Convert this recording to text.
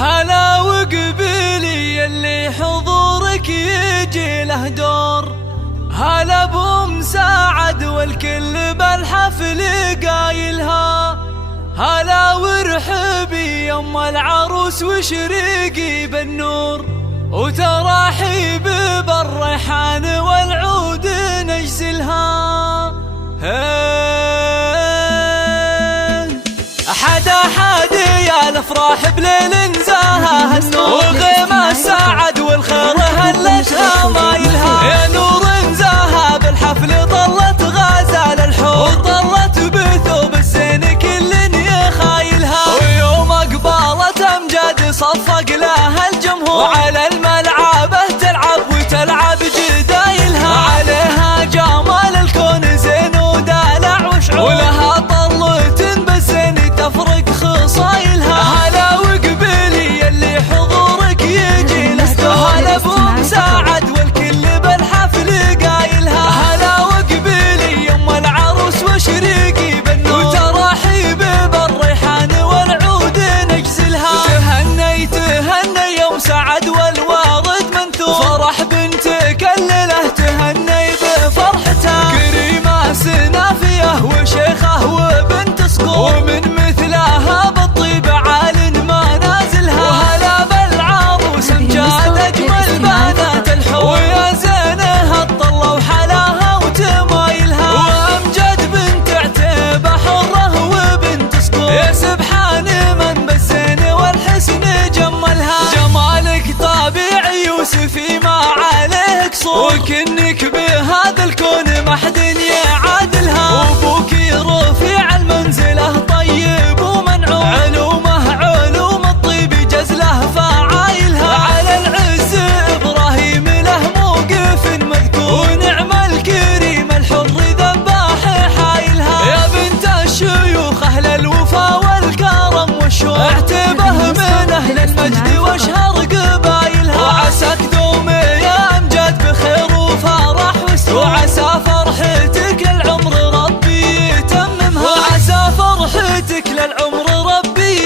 هلا وقبيلي اللي حضورك يجي له دور، هلا بأم سعد والكل بالحفل قايلها، هلا وارحبي يم العروس وشريقي بالنور، وتراحيب بالريحان والعود نجزلها. حدا يا الافراح بليل نزاها النور، وغيمة سعد والخير هلتها مايلها، يا نور نزاها بالحفل طلت غزال الحور، طلت بثوب الزين كل يخايلها، ويوم اقبالت امجاد صفق لها الجمهور، وعلى الملعبه تلعب وتلعب جدايلها، عليها جمال الكون زين ودلع وشعور، ولها طلت بالزين تفرق خصايلها. هلا وقبيلي اللي حضورك يجي له دور، هلا بأم سعد والكل بالحفل قايلها، هلا وقبيلي يم العروس وشريقي بالنور، وتراحيب بالريحان والعود نجزلها. تهني يوم سعد والوارد منثور، فرح بنتك الليله تهني بفرحتها، كريمه سنافيه وشيخه وبنت صقور، ومن مثلها بالطيب عال ما نازلها، وهلا بالعروس امجاد اجمل بنات الحور، ويا زينها الطله وحلاها وتمايلها، وامجد بنت عتيبه حره وبنت صقور، يا سبحان من بالزين والحسن جملها، جمالك طبيعي يوسفي ما عليه قصور، وكنك بهذا الكون ما حد يعادلها، وابوك رفيع المنزله طيب ومنعوم، علوم الطيب جزله فعايلها، على العز ابراهيم له موقف مذكور، ونعم الكريم الحر ذباح حايلها، يا بنت الشيوخ اهل الوفا والكرم والشوق، اعتبه من اهل المجد واشهر قبايلها، وعساك دوم يا امجاد بخير وفرح وسرور، وعسى فرحتك للعمر ربي يتممها، وعسى فرحتك للعمر ربي